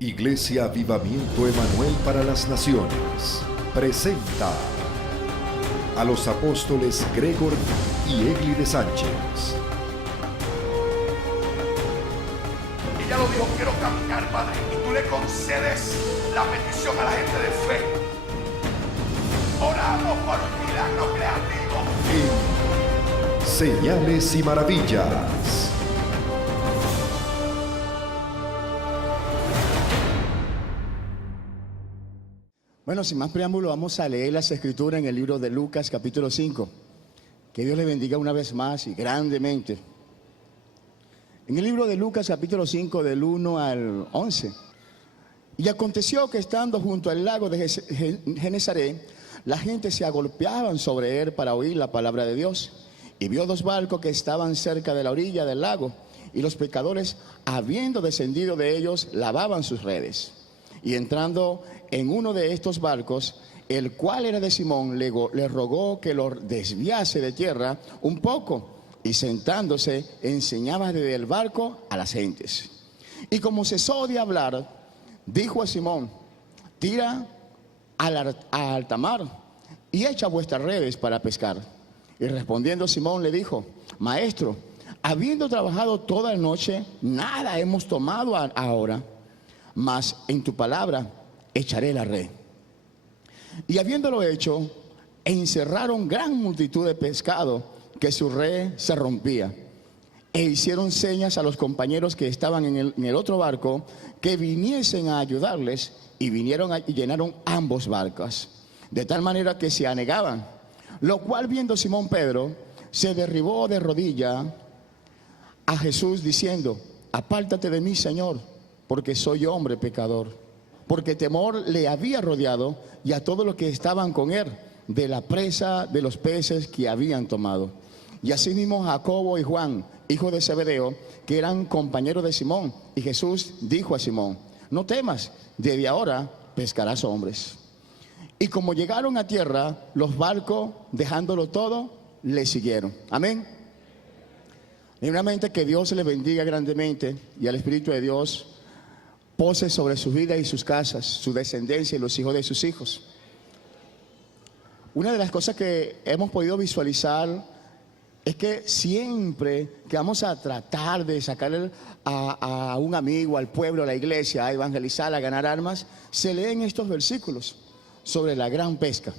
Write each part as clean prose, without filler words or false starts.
Iglesia Avivamiento Emanuel para las Naciones presenta a los apóstoles Gregor y Egli de Sánchez. Ella lo dijo: quiero caminar, Padre, y tú le concedes la petición a la gente de fe. Oramos por un milagro creativo. En Señales y Maravillas. Bueno, sin más preámbulo, vamos a leer las escrituras en el libro de Lucas, capítulo 5. Que Dios le bendiga una vez más y grandemente. En el libro de Lucas, capítulo 5, del 1 al 11. Y aconteció que estando junto al lago de Genesaret, la gente se agolpeaban sobre él para oír la palabra de Dios. Y vio dos barcos que estaban cerca de la orilla del lago, y los pescadores, habiendo descendido de ellos, lavaban sus redes. Y entrando en uno de estos barcos, el cual era de Simón, le rogó que lo desviase de tierra un poco, y sentándose enseñaba desde el barco a las gentes. Y como cesó de hablar, dijo a Simón: tira a alta mar y echa vuestras redes para pescar. Y respondiendo Simón le dijo: Maestro, habiendo trabajado toda la noche, nada hemos tomado ahora, mas en tu palabra echaré la red. Y habiéndolo hecho, encerraron gran multitud de pescado, que su red se rompía. E hicieron señas a los compañeros que estaban en el otro barco, que viniesen a ayudarles, y vinieron y llenaron ambos barcos, de tal manera que se anegaban. Lo cual, viendo Simón Pedro, se derribó de rodilla a Jesús, diciendo: apártate de mí, Señor, porque soy hombre pecador. Porque temor le había rodeado, y a todos los que estaban con él, de la presa de los peces que habían tomado. Y asimismo Jacobo y Juan, hijos de Zebedeo, que eran compañeros de Simón. Y Jesús dijo a Simón: no temas, desde ahora pescarás hombres. Y como llegaron a tierra, los barcos, dejándolo todo, le siguieron. Amén. Primeramente, que Dios les bendiga grandemente, y al Espíritu de Dios pose sobre sus vidas y sus casas, su descendencia y los hijos de sus hijos. Una de las cosas que hemos podido visualizar es que siempre que vamos a tratar de sacar a un amigo, al pueblo, a la iglesia, a evangelizar, a ganar almas, se leen estos versículos sobre la gran pesca.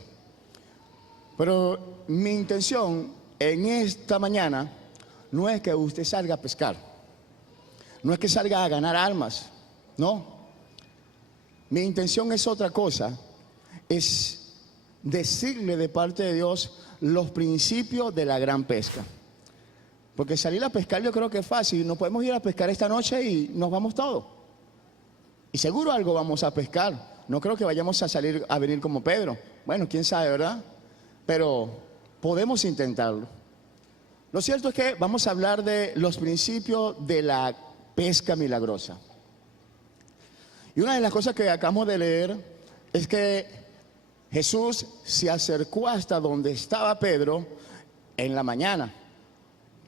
Pero mi intención en esta mañana no es que usted salga a pescar, no es que salga a ganar almas, no. Mi intención es otra cosa, es decirle de parte de Dios los principios de la gran pesca. Porque salir a pescar yo creo que es fácil. Nos podemos ir a pescar esta noche y nos vamos todos. Y seguro algo vamos a pescar. No creo que vayamos a venir como Pedro. Bueno, quién sabe, ¿verdad? Pero podemos intentarlo. Lo cierto es que vamos a hablar de los principios de la pesca milagrosa. Y una de las cosas que acabamos de leer es que Jesús se acercó hasta donde estaba Pedro en la mañana.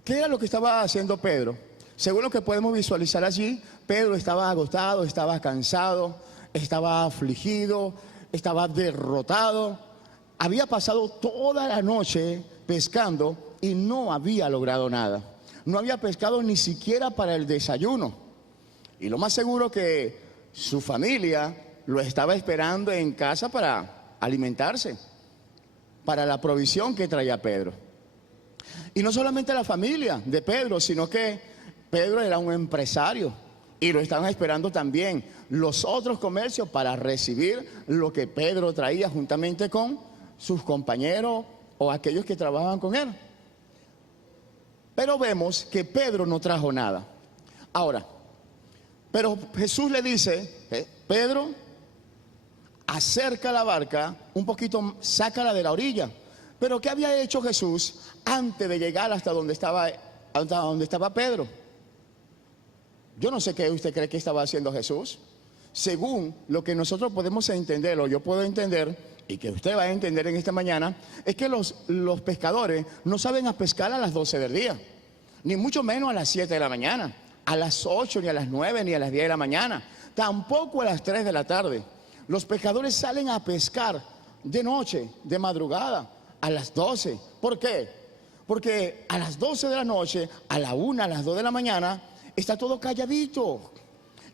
¿Qué era lo que estaba haciendo Pedro? Según lo que podemos visualizar allí, Pedro estaba agotado, estaba cansado, estaba afligido, estaba derrotado. Había pasado toda la noche pescando y no había logrado nada. No había pescado ni siquiera para el desayuno. Y lo más seguro que su familia lo estaba esperando en casa para alimentarse, para la provisión que traía Pedro. Y no solamente la familia de Pedro, sino que Pedro era un empresario y lo estaban esperando también los otros comercios para recibir lo que Pedro traía juntamente con sus compañeros o aquellos que trabajaban con él. Pero vemos que Pedro no trajo nada. Ahora, pero Jesús le dice: Pedro, acerca la barca un poquito, sácala de la orilla. Pero ¿qué había hecho Jesús antes de llegar hasta donde estaba Pedro? Yo no sé qué usted cree que estaba haciendo Jesús. Según lo que nosotros podemos entender, o yo puedo entender, y que usted va a entender en esta mañana, es que los pescadores no saben a pescar a las 12 del día, ni mucho menos a las 7 de la mañana, a las 8, ni a las 9, ni a las 10 de la mañana. tampoco a las 3 de la tarde. Los pescadores salen a pescar de noche, de madrugada, a las 12. ¿Por qué? Porque a las 12 de la noche, a la 1, a las 2 de la mañana, está todo calladito.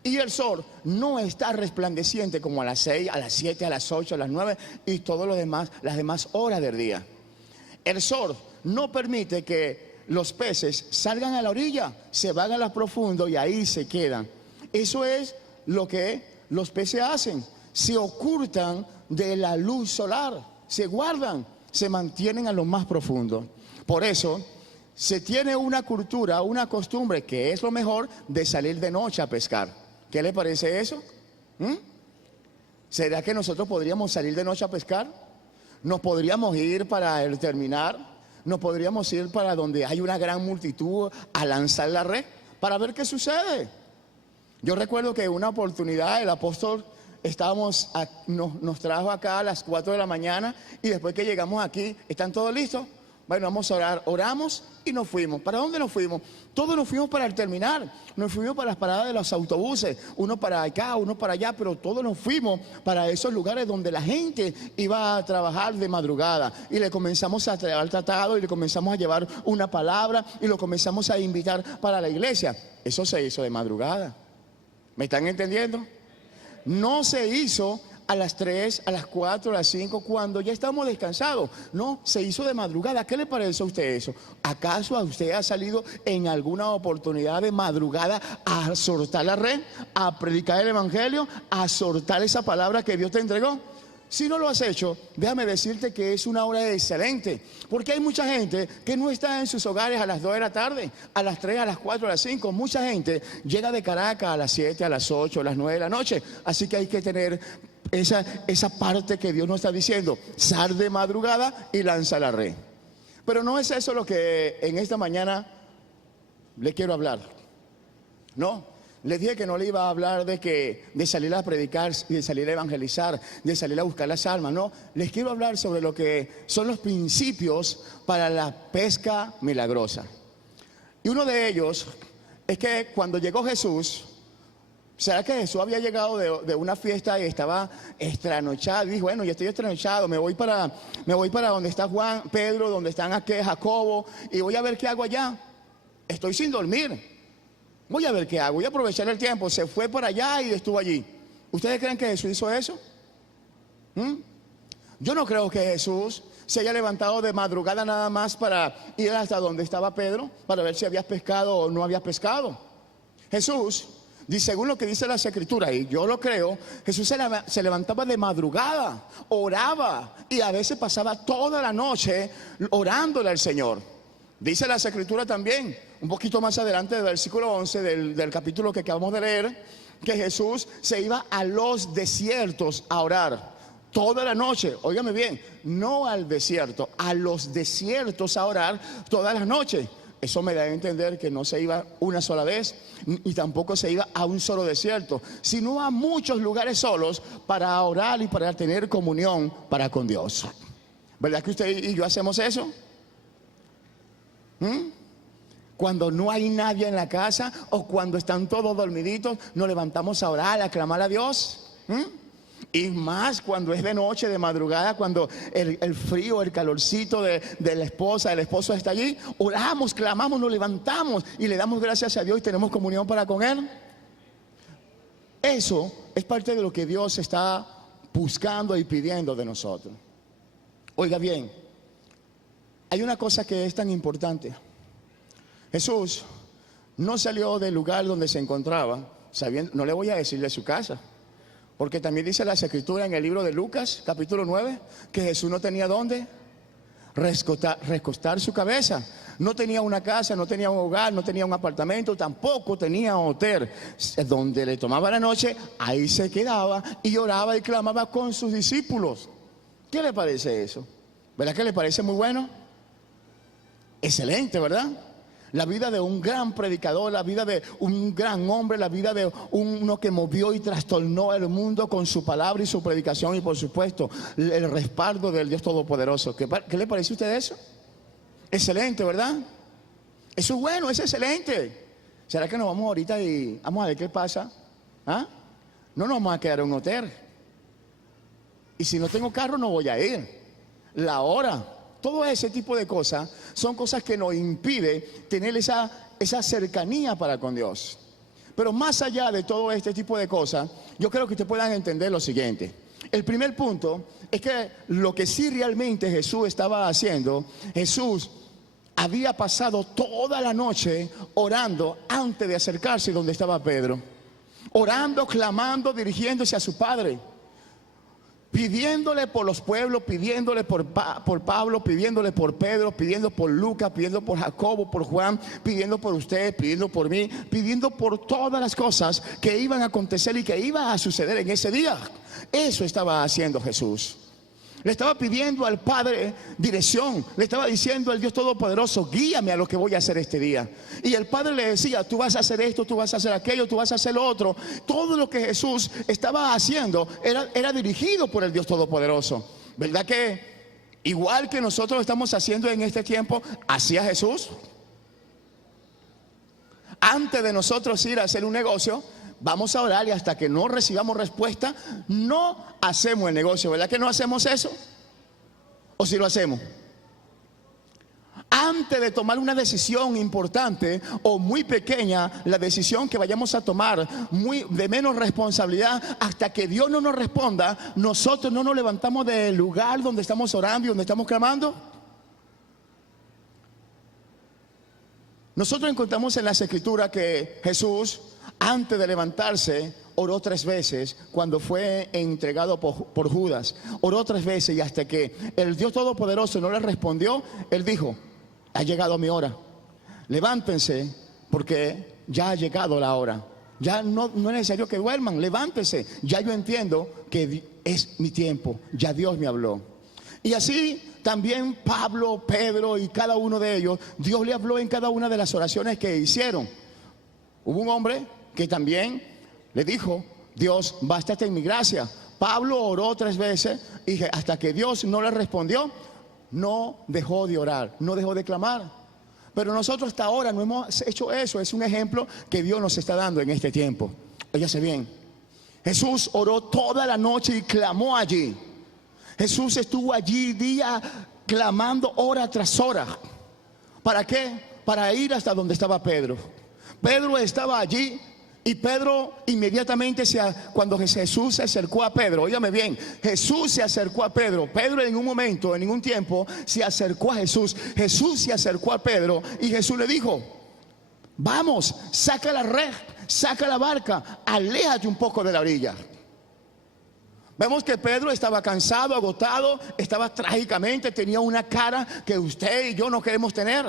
Y el sol no está resplandeciente como a las 6, a las 7, a las 8, a las 9 y todas las demás horas del día. El sol no permite que los peces salgan a la orilla, se van a lo profundo y ahí se quedan. Eso es lo que los peces hacen. Se ocultan de la luz solar, se guardan, se mantienen a lo más profundo. Por eso se tiene una cultura, una costumbre que es lo mejor de salir de noche a pescar. ¿Qué le parece eso? ¿Será que nosotros podríamos salir de noche a pescar? ¿Nos podríamos ir para el terminal? ¿Nos podríamos ir para donde hay una gran multitud a lanzar la red para ver qué sucede? Yo recuerdo que una oportunidad el apóstol nos trajo acá a las 4 de la mañana y después que llegamos aquí, ¿están todos listos? Bueno, vamos a orar. Oramos y nos fuimos. ¿Para dónde nos fuimos? Todos nos fuimos para el terminal. Nos fuimos para las paradas de los autobuses. Uno para acá, uno para allá. Pero todos nos fuimos para esos lugares donde la gente iba a trabajar de madrugada. Y le comenzamos a traer tratado y le comenzamos a llevar una palabra y lo comenzamos a invitar para la iglesia. Eso se hizo de madrugada. ¿Me están entendiendo? No se hizo a las 3, a las 4, a las 5, cuando ya estamos descansados. No, se hizo de madrugada. ¿Qué le parece a usted eso? ¿Acaso a usted ha salido en alguna oportunidad de madrugada a soltar la red, a predicar el evangelio, a soltar esa palabra que Dios te entregó? Si no lo has hecho, déjame decirte que es una hora excelente, porque hay mucha gente que no está en sus hogares a las 2 de la tarde, a las 3, a las 4, a las 5. Mucha gente llega de Caracas a las 7, a las 8, a las 9 de la noche. Así que hay que tener esa parte que Dios nos está diciendo: sal de madrugada y lanza la red. Pero no es eso lo que en esta mañana le quiero hablar. No. Les dije que no le iba a hablar de salir a predicar, de salir a evangelizar, de salir a buscar las almas. No, les quiero hablar sobre lo que son los principios para la pesca milagrosa. Y uno de ellos es que cuando llegó Jesús, ¿será que Jesús había llegado de una fiesta y estaba estranochado? Y dijo: bueno, yo estoy estranochado, me voy para donde está Juan, Pedro, donde están aquí Jacobo, y voy a ver qué hago allá. Estoy sin dormir. Voy a ver qué hago, voy a aprovechar el tiempo. Se fue para allá y estuvo allí. ¿Ustedes creen que Jesús hizo eso? Yo no creo que Jesús se haya levantado de madrugada nada más para ir hasta donde estaba Pedro, para ver si habías pescado o no habías pescado. Jesús, según lo que dice las Escrituras, y yo lo creo, Jesús se levantaba de madrugada, oraba y a veces pasaba toda la noche orándole al Señor. Dice las Escrituras también, un poquito más adelante del versículo 11 del capítulo que acabamos de leer, que Jesús se iba a los desiertos a orar toda la noche. Óigame bien, no al desierto, a los desiertos a orar toda la noche. Eso me da a entender que no se iba una sola vez y tampoco se iba a un solo desierto, sino a muchos lugares solos para orar y para tener comunión para con Dios. ¿Verdad que usted y yo hacemos eso? Cuando no hay nadie en la casa o cuando están todos dormiditos, nos levantamos a orar, a clamar a Dios. Y más cuando es de noche, de madrugada, cuando el frío, el calorcito de la esposa, el esposo está allí, oramos, clamamos, nos levantamos y le damos gracias a Dios y tenemos comunión para con Él. Eso es parte de lo que Dios está buscando y pidiendo de nosotros. Oiga bien, hay una cosa que es tan importante. Jesús no salió del lugar donde se encontraba sabiendo, no le voy a decir de su casa, porque también dice las Escrituras en el libro de Lucas, capítulo 9, que Jesús no tenía dónde recostar su cabeza. No tenía una casa, no tenía un hogar, no tenía un apartamento, tampoco tenía un hotel. Donde le tomaba la noche, ahí se quedaba y oraba y clamaba con sus discípulos. ¿Qué le parece eso? ¿Verdad que le parece muy bueno? Excelente, ¿verdad? La vida de un gran predicador, la vida de un gran hombre, la vida de uno que movió y trastornó el mundo con su palabra y su predicación y por supuesto el respaldo del Dios Todopoderoso. ¿Qué le parece a usted eso? Excelente, ¿verdad? Eso es bueno, es excelente. ¿Será que nos vamos ahorita y vamos a ver qué pasa? ¿Ah? no nos vamos a quedar en un hotel. Y si no tengo carro no voy a ir. La hora, todo ese tipo de cosas son cosas que nos impiden tener esa cercanía para con Dios. Pero más allá de todo este tipo de cosas, yo creo que ustedes puedan entender lo siguiente. El primer punto es que lo que sí realmente Jesús estaba haciendo, Jesús había pasado toda la noche orando antes de acercarse donde estaba Pedro. Orando, clamando, dirigiéndose a su Padre. Pidiéndole por los pueblos, pidiéndole por Pablo, pidiéndole por Pedro, pidiendo por Lucas, pidiendo por Jacobo, por Juan, pidiendo por usted, pidiendo por mí, pidiendo por todas las cosas que iban a acontecer y que iban a suceder en ese día. Eso estaba haciendo Jesús. Le estaba pidiendo al Padre dirección. Le estaba diciendo al Dios Todopoderoso, guíame a lo que voy a hacer este día. Y el Padre le decía, tú vas a hacer esto, tú vas a hacer aquello, tú vas a hacer lo otro. Todo lo que Jesús estaba haciendo era dirigido por el Dios Todopoderoso. ¿Verdad que igual que nosotros estamos haciendo en este tiempo, hacía Jesús? Antes de nosotros ir a hacer un negocio, vamos a orar y hasta que no recibamos respuesta, no hacemos el negocio. ¿Verdad que no hacemos eso? ¿O si lo hacemos? Antes de tomar una decisión importante o muy pequeña, la decisión que vayamos a tomar de menos responsabilidad, hasta que Dios no nos responda, nosotros no nos levantamos del lugar donde estamos orando y donde estamos clamando. Nosotros encontramos en las Escrituras que Jesús, antes de levantarse, oró 3 veces cuando fue entregado por Judas. Oró 3 veces y hasta que el Dios Todopoderoso no le respondió, Él dijo, ha llegado mi hora. Levántense porque ya ha llegado la hora. Ya no es necesario que duerman, levántense. Ya yo entiendo que es mi tiempo, ya Dios me habló. Y así también Pablo, Pedro y cada uno de ellos, Dios le habló en cada una de las oraciones que hicieron. Hubo un hombre que también le dijo, Dios, bástate en mi gracia. Pablo oró 3 veces y hasta que Dios no le respondió, no dejó de orar, no dejó de clamar. Pero nosotros hasta ahora no hemos hecho eso. Es un ejemplo que Dios nos está dando en este tiempo. Óyase bien, Jesús oró toda la noche y clamó allí. Jesús estuvo allí día clamando hora tras hora. ¿Para qué? Para ir hasta donde estaba Pedro. Pedro estaba allí y Pedro inmediatamente, cuando Jesús se acercó a Pedro, óigame bien, Jesús se acercó a Pedro. Pedro en un momento, en ningún tiempo, se acercó a Jesús. Jesús se acercó a Pedro y Jesús le dijo, vamos, saca la red, saca la barca, aléjate un poco de la orilla. Vemos que Pedro estaba cansado, agotado, estaba trágicamente, tenía una cara que usted y yo no queremos tener.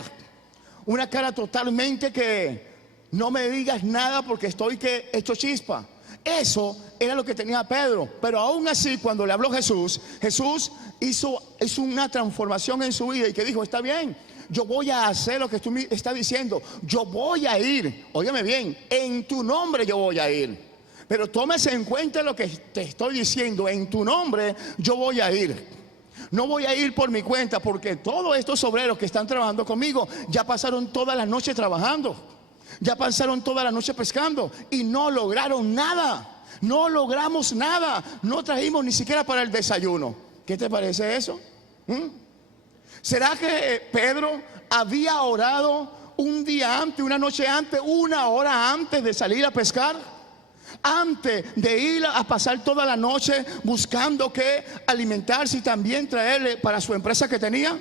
Una cara totalmente que no me digas nada porque estoy que hecho chispa. Eso era lo que tenía Pedro. Pero aún así, cuando le habló Jesús, Jesús hizo una transformación en su vida y que dijo, está bien, yo voy a hacer lo que tú me estás diciendo. Yo voy a ir, óigame bien, en tu nombre yo voy a ir. Pero tómese en cuenta lo que te estoy diciendo, en tu nombre yo voy a ir. No voy a ir por mi cuenta porque todos estos obreros que están trabajando conmigo ya pasaron toda la noche trabajando. Ya pasaron toda la noche pescando y no lograron nada. No logramos nada. No trajimos ni siquiera para el desayuno. ¿Qué te parece eso? ¿Será que Pedro había orado un día antes, una noche antes, 1 hora antes de salir a pescar? Antes de ir a pasar toda la noche buscando qué alimentarse y también traerle para su empresa que tenía.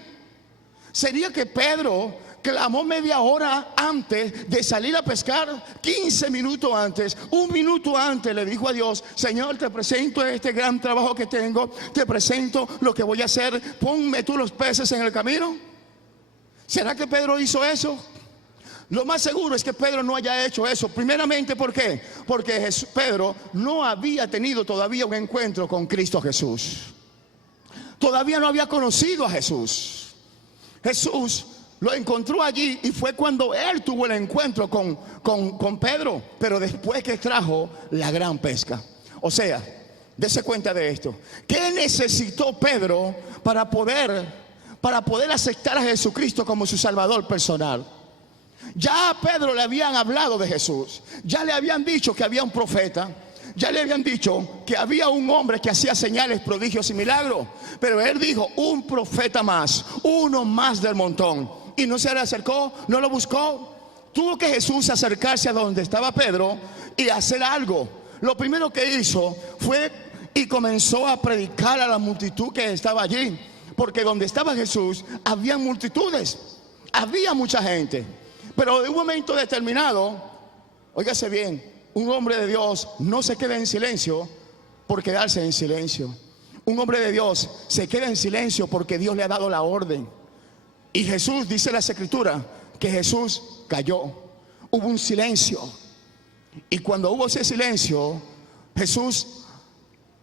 ¿Sería que Pedro clamó media hora antes de salir a pescar? 15 minutos antes, 1 minuto antes le dijo a Dios, Señor, te presento este gran trabajo que tengo, te presento lo que voy a hacer, ponme tú los peces en el camino. ¿Será que Pedro hizo eso? Lo más seguro es que Pedro no haya hecho eso. Primeramente, ¿por qué? Porque Pedro no había tenido todavía un encuentro con Cristo Jesús. Todavía no había conocido a Jesús. Jesús lo encontró allí y fue cuando él tuvo el encuentro con Pedro, pero después que trajo la gran pesca. O sea, dése cuenta de esto. ¿Qué necesitó Pedro para poder aceptar a Jesucristo como su Salvador personal? Ya a Pedro le habían hablado de Jesús, ya le habían dicho que había un profeta, Ya le habían dicho que había un hombre que hacía señales, prodigios y milagros. Pero él dijo, un profeta más, uno más del montón. Y no se le acercó, no lo buscó. Tuvo que Jesús acercarse a donde estaba Pedro y hacer algo. Lo primero que hizo fue y comenzó a predicar a la multitud que estaba allí. Porque donde estaba Jesús había multitudes, había mucha gente. Pero en un momento determinado, óigase bien, un hombre de Dios no se queda en silencio por quedarse en silencio. Un hombre de Dios se queda en silencio porque Dios le ha dado la orden. Y Jesús, dice la Escritura, que Jesús cayó. Hubo un silencio. Y cuando hubo ese silencio, Jesús,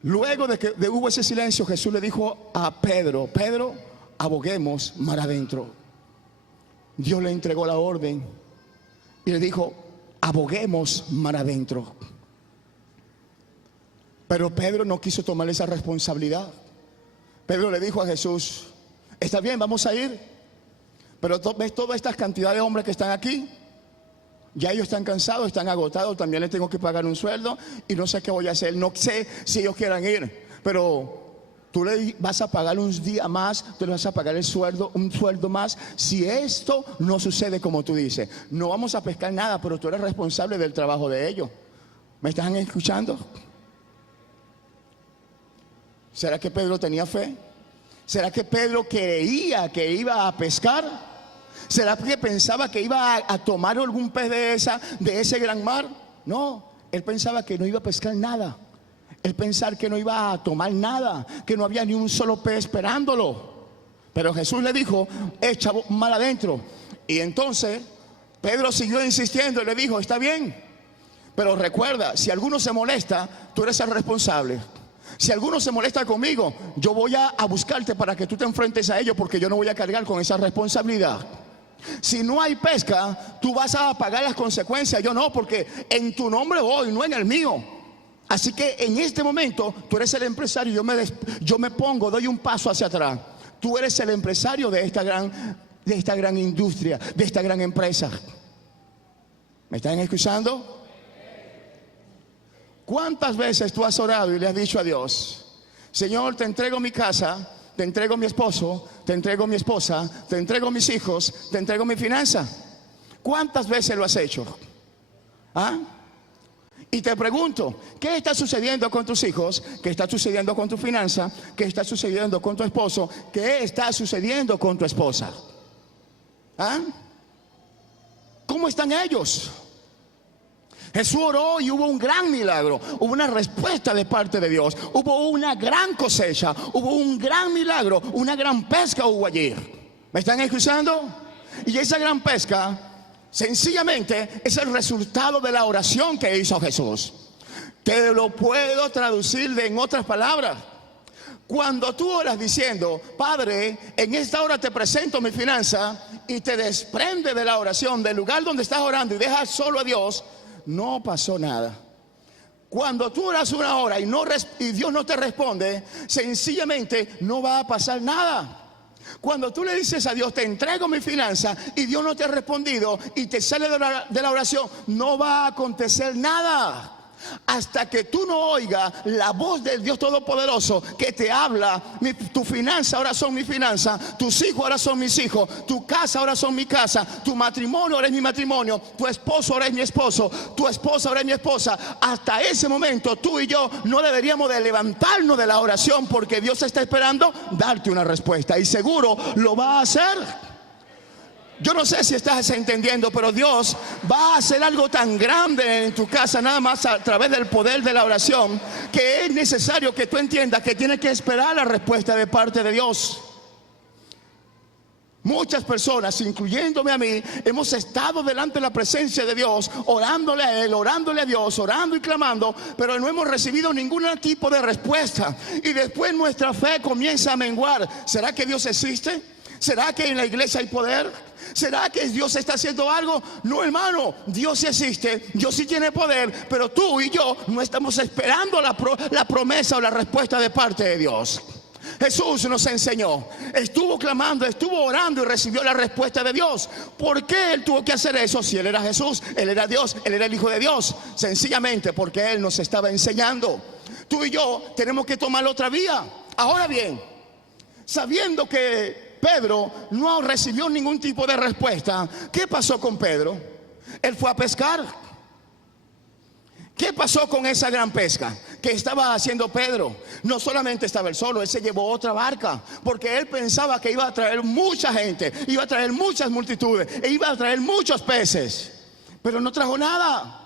luego de que hubo ese silencio, Jesús le dijo a Pedro, Pedro, aboguemos mar adentro. Dios le entregó la orden y le dijo, aboguemos mar adentro. Pero Pedro no quiso tomar esa responsabilidad. Pedro le dijo a Jesús, está bien, vamos a ir, pero ves toda esta cantidad de hombres que están aquí. Ya ellos están cansados, están agotados, también les tengo que pagar un sueldo y no sé qué voy a hacer, no sé si ellos quieran ir, pero tú le vas a pagar un día más, tú le vas a pagar el sueldo, un sueldo más, si esto no sucede como tú dices. No vamos a pescar nada, pero tú eres responsable del trabajo de ellos. ¿Me están escuchando? ¿Será que Pedro tenía fe? ¿Será que Pedro creía que iba a pescar? ¿Será que pensaba que iba a tomar algún pez de ese gran mar? No, él pensaba que no iba a pescar nada. Él pensaba que no iba a tomar nada, que no había ni un solo pez esperándolo. Pero Jesús le dijo, echa mar adentro. Y entonces Pedro siguió insistiendo y le dijo, está bien, pero recuerda, si alguno se molesta, tú eres el responsable. Si alguno se molesta conmigo, yo voy a buscarte para que tú te enfrentes a ellos, porque yo no voy a cargar con esa responsabilidad. Si no hay pesca, tú vas a pagar las consecuencias, yo no, porque en tu nombre voy, no en el mío. Así que en este momento tú eres el empresario, yo me pongo, doy un paso hacia atrás. Tú eres el empresario de esta gran industria, de esta gran empresa. ¿Me están escuchando? ¿Cuántas veces tú has orado y le has dicho a Dios, Señor, te entrego mi casa, te entrego mi esposo, te entrego mi esposa, te entrego mis hijos, te entrego mi finanza? ¿Cuántas veces lo has hecho? ¿Ah? Y te pregunto, ¿qué está sucediendo con tus hijos? ¿Qué está sucediendo con tu finanza? ¿Qué está sucediendo con tu esposo? ¿Qué está sucediendo con tu esposa? ¿Ah? ¿Cómo están ellos? Jesús oró y hubo un gran milagro, hubo una respuesta de parte de Dios, hubo una gran cosecha, hubo un gran milagro, una gran pesca hubo allí. ¿Me están escuchando? Y esa gran pesca sencillamente es el resultado de la oración que hizo Jesús. Te lo puedo traducir en otras palabras. Cuando tú oras diciendo, Padre, en esta hora te presento mi finanza, y te desprende de la oración, del lugar donde estás orando y dejas solo a Dios, no pasó nada. Cuando tú oras una hora y Dios no te responde, sencillamente no va a pasar nada. Cuando tú le dices a Dios, te entrego mi finanza, y Dios no te ha respondido y te sale de la oración, no va a acontecer nada. Hasta que tú no oigas la voz del Dios Todopoderoso que te habla, tu finanza ahora son mi finanza, tus hijos ahora son mis hijos, tu casa ahora son mi casa, tu matrimonio ahora es mi matrimonio, tu esposo ahora es mi esposo, tu esposa ahora es mi esposa. Hasta ese momento tú y yo no deberíamos de levantarnos de la oración, porque Dios está esperando darte una respuesta, y seguro lo va a hacer. Yo no sé si estás entendiendo, pero Dios va a hacer algo tan grande en tu casa, nada más a través del poder de la oración, que es necesario que tú entiendas que tienes que esperar la respuesta de parte de Dios. Muchas personas, incluyéndome a mí, hemos estado delante de la presencia de Dios, orándole a Él, orándole a Dios, orando y clamando, pero no hemos recibido ningún tipo de respuesta. Y después nuestra fe comienza a menguar. ¿Será que Dios existe? ¿Será que en la iglesia hay poder? ¿Será que Dios está haciendo algo? No, hermano, Dios sí existe, Dios sí tiene poder, pero tú y yo no estamos esperando la promesa o la respuesta de parte de Dios. Jesús nos enseñó, estuvo clamando, estuvo orando y recibió la respuesta de Dios. ¿Por qué Él tuvo que hacer eso? Si Él era Jesús, Él era Dios, Él era el Hijo de Dios. Sencillamente porque Él nos estaba enseñando. Tú y yo tenemos que tomar otra vía. Ahora bien, sabiendo que Pedro no recibió ningún tipo de respuesta, ¿qué pasó con Pedro? Él fue a pescar. ¿Qué pasó con esa gran pesca que estaba haciendo Pedro? No solamente estaba él solo, él se llevó otra barca, porque él pensaba que iba a traer mucha gente, iba a traer muchas multitudes, e iba a traer muchos peces, pero no trajo nada.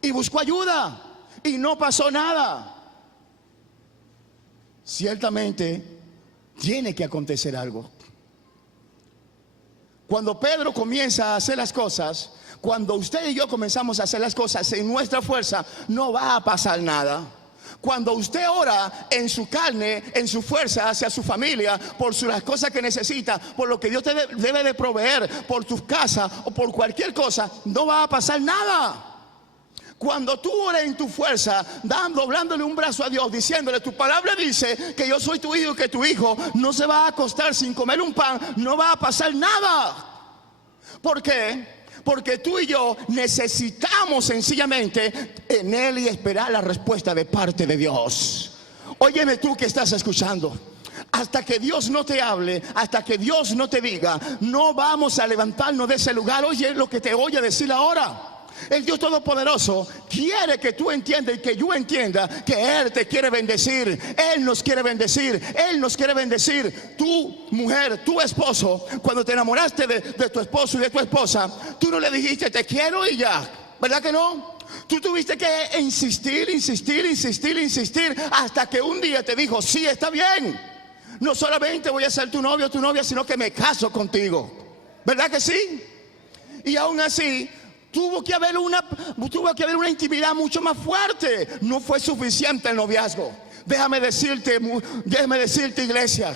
Y buscó ayuda y no pasó nada. Ciertamente tiene que acontecer algo. Cuando Pedro comienza a hacer las cosas, cuando usted y yo comenzamos a hacer las cosas en nuestra fuerza, no va a pasar nada. Cuando usted ora en su carne, en su fuerza hacia su familia, por las cosas que necesita, por lo que Dios te debe de proveer, por tu casa o por cualquier cosa, no va a pasar nada. Cuando tú oras en tu fuerza, doblándole un brazo a Dios, diciéndole, tu palabra dice que yo soy tu hijo y que tu hijo no se va a acostar sin comer un pan, no va a pasar nada. ¿Por qué? Porque tú y yo necesitamos sencillamente en Él y esperar la respuesta de parte de Dios. Óyeme tú que estás escuchando. Hasta que Dios no te hable, hasta que Dios no te diga, no vamos a levantarnos de ese lugar. Oye lo que te voy a decir ahora. El Dios Todopoderoso quiere que tú entiendas y que yo entienda que Él te quiere bendecir. Él nos quiere bendecir. Él nos quiere bendecir. Tu mujer, tu esposo, cuando te enamoraste de tu esposo y de tu esposa, tú no le dijiste te quiero y ya, ¿verdad que no? Tú tuviste que insistir hasta que un día te dijo, sí, está bien. No solamente voy a ser tu novio o tu novia, sino que me caso contigo. ¿Verdad que sí? Y aún así tuvo que haber una intimidad mucho más fuerte. No fue suficiente el noviazgo. Déjame decirte, iglesia,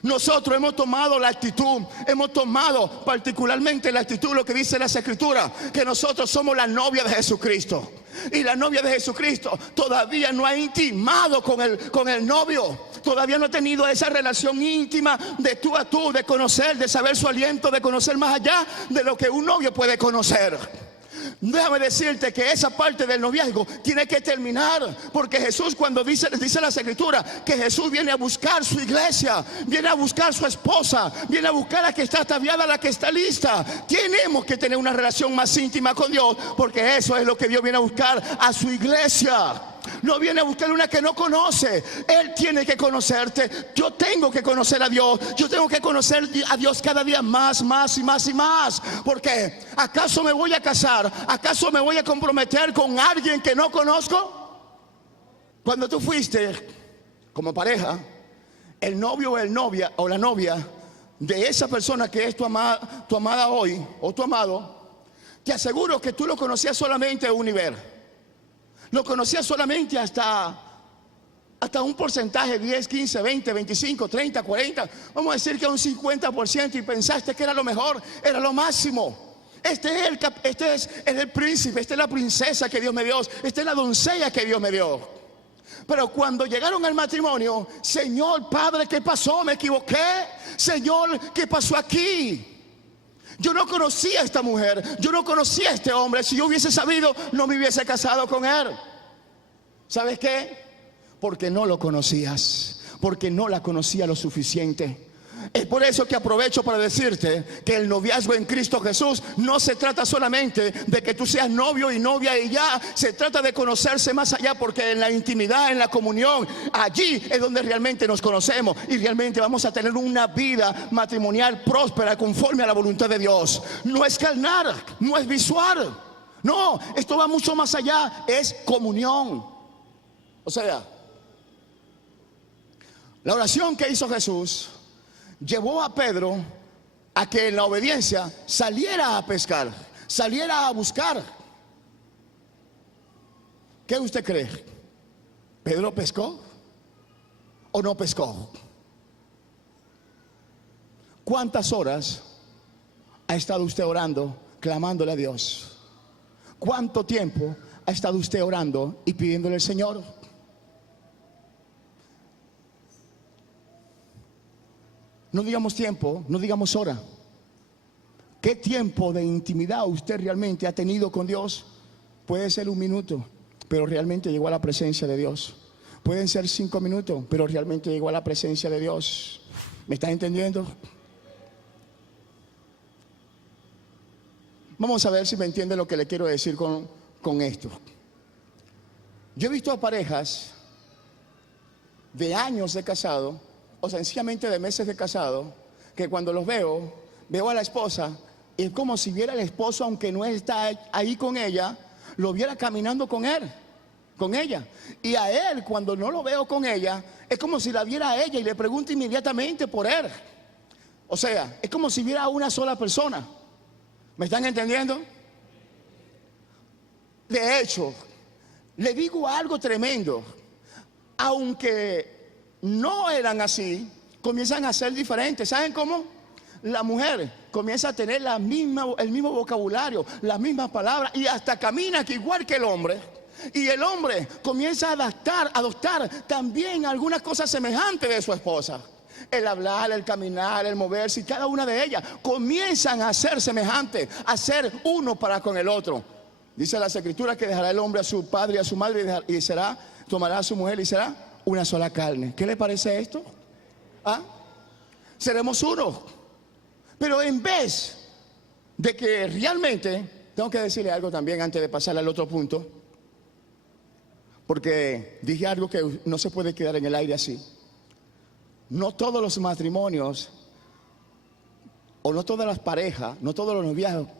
nosotros hemos tomado la actitud, hemos tomado particularmente la actitud, lo que dice las Escrituras, que nosotros somos la novia de Jesucristo. Y la novia de Jesucristo todavía no ha intimado con el novio. Todavía no ha tenido esa relación íntima de tú a tú, de conocer, de saber su aliento, de conocer más allá de lo que un novio puede conocer. Déjame decirte que esa parte del noviazgo tiene que terminar, porque Jesús, cuando dice las Escrituras que Jesús viene a buscar su iglesia, viene a buscar su esposa, viene a buscar a la que está ataviada, a la que está lista. Tenemos que tener una relación más íntima con Dios, porque eso es lo que Dios viene a buscar a su iglesia. No viene a buscar una que no conoce. Él tiene que conocerte. Yo tengo que conocer a Dios. Yo tengo que conocer a Dios cada día más y más. Porque ¿acaso me voy a casar? ¿Acaso me voy a comprometer con alguien que no conozco? Cuando tú fuiste como pareja, el novio o la novia de esa persona que es tu amada hoy o tu amado, te aseguro que tú lo conocías solamente a un nivel. Lo conocía solamente hasta un porcentaje, 10, 15, 20, 25, 30, 40, vamos a decir que un 50%, y pensaste que era lo mejor, era lo máximo. Este es el príncipe, esta es la princesa que Dios me dio, esta es la doncella que Dios me dio. Pero cuando llegaron al matrimonio, Señor, Padre, ¿qué pasó? ¿Me equivoqué? Señor, ¿qué pasó aquí? Yo no conocía a esta mujer, yo no conocía a este hombre. Si yo hubiese sabido, no me hubiese casado con él. ¿Sabes qué? Porque no lo conocías, porque no la conocía lo suficiente. Es por eso que aprovecho para decirte que el noviazgo en Cristo Jesús no se trata solamente de que tú seas novio y novia y ya. Se trata de conocerse más allá, porque en la intimidad, en la comunión, allí es donde realmente nos conocemos y realmente vamos a tener una vida matrimonial próspera conforme a la voluntad de Dios. No es carnal, no es visual. No, esto va mucho más allá, es comunión. O sea, la oración que hizo Jesús llevó a Pedro a que en la obediencia saliera a pescar, saliera a buscar. ¿Qué usted cree? ¿Pedro pescó o no pescó? ¿Cuántas horas ha estado usted orando, clamándole a Dios? ¿Cuánto tiempo ha estado usted orando y pidiéndole al Señor? no digamos tiempo, no digamos hora. ¿Qué tiempo de intimidad usted realmente ha tenido con Dios? Puede ser 1 minuto, pero realmente llegó a la presencia de Dios. Pueden ser 5 minutos, pero realmente llegó a la presencia de Dios. ¿Me está entendiendo? Vamos a ver si me entiende lo que le quiero decir con esto. Yo he visto a parejas de años de casado, o sencillamente de meses de casado, que cuando los veo a la esposa, y es como si viera al esposo, aunque no está ahí con ella, lo viera caminando con él, con ella. Y a él, cuando no lo veo con ella, es como si la viera a ella y le pregunto inmediatamente por él. O sea, es como si viera a una sola persona. ¿Me están entendiendo? De hecho, le digo algo tremendo. Aunque no eran así, comienzan a ser diferentes. ¿Saben cómo? La mujer comienza a tener el mismo vocabulario, las mismas palabras, y hasta camina igual que el hombre. Y el hombre comienza a adoptar también algunas cosas semejantes de su esposa. El hablar, el caminar, el moverse, y cada una de ellas comienzan a ser semejantes, a ser uno para con el otro. Dice las Escrituras que dejará el hombre a su padre y a su madre y tomará a su mujer y será una sola carne. ¿Qué le parece esto? ¿Ah? Seremos uno. Pero en vez de que realmente, tengo que decirle algo también antes de pasar al otro punto, porque dije algo que no se puede quedar en el aire así. No todos los matrimonios, o no todas las parejas, no todos los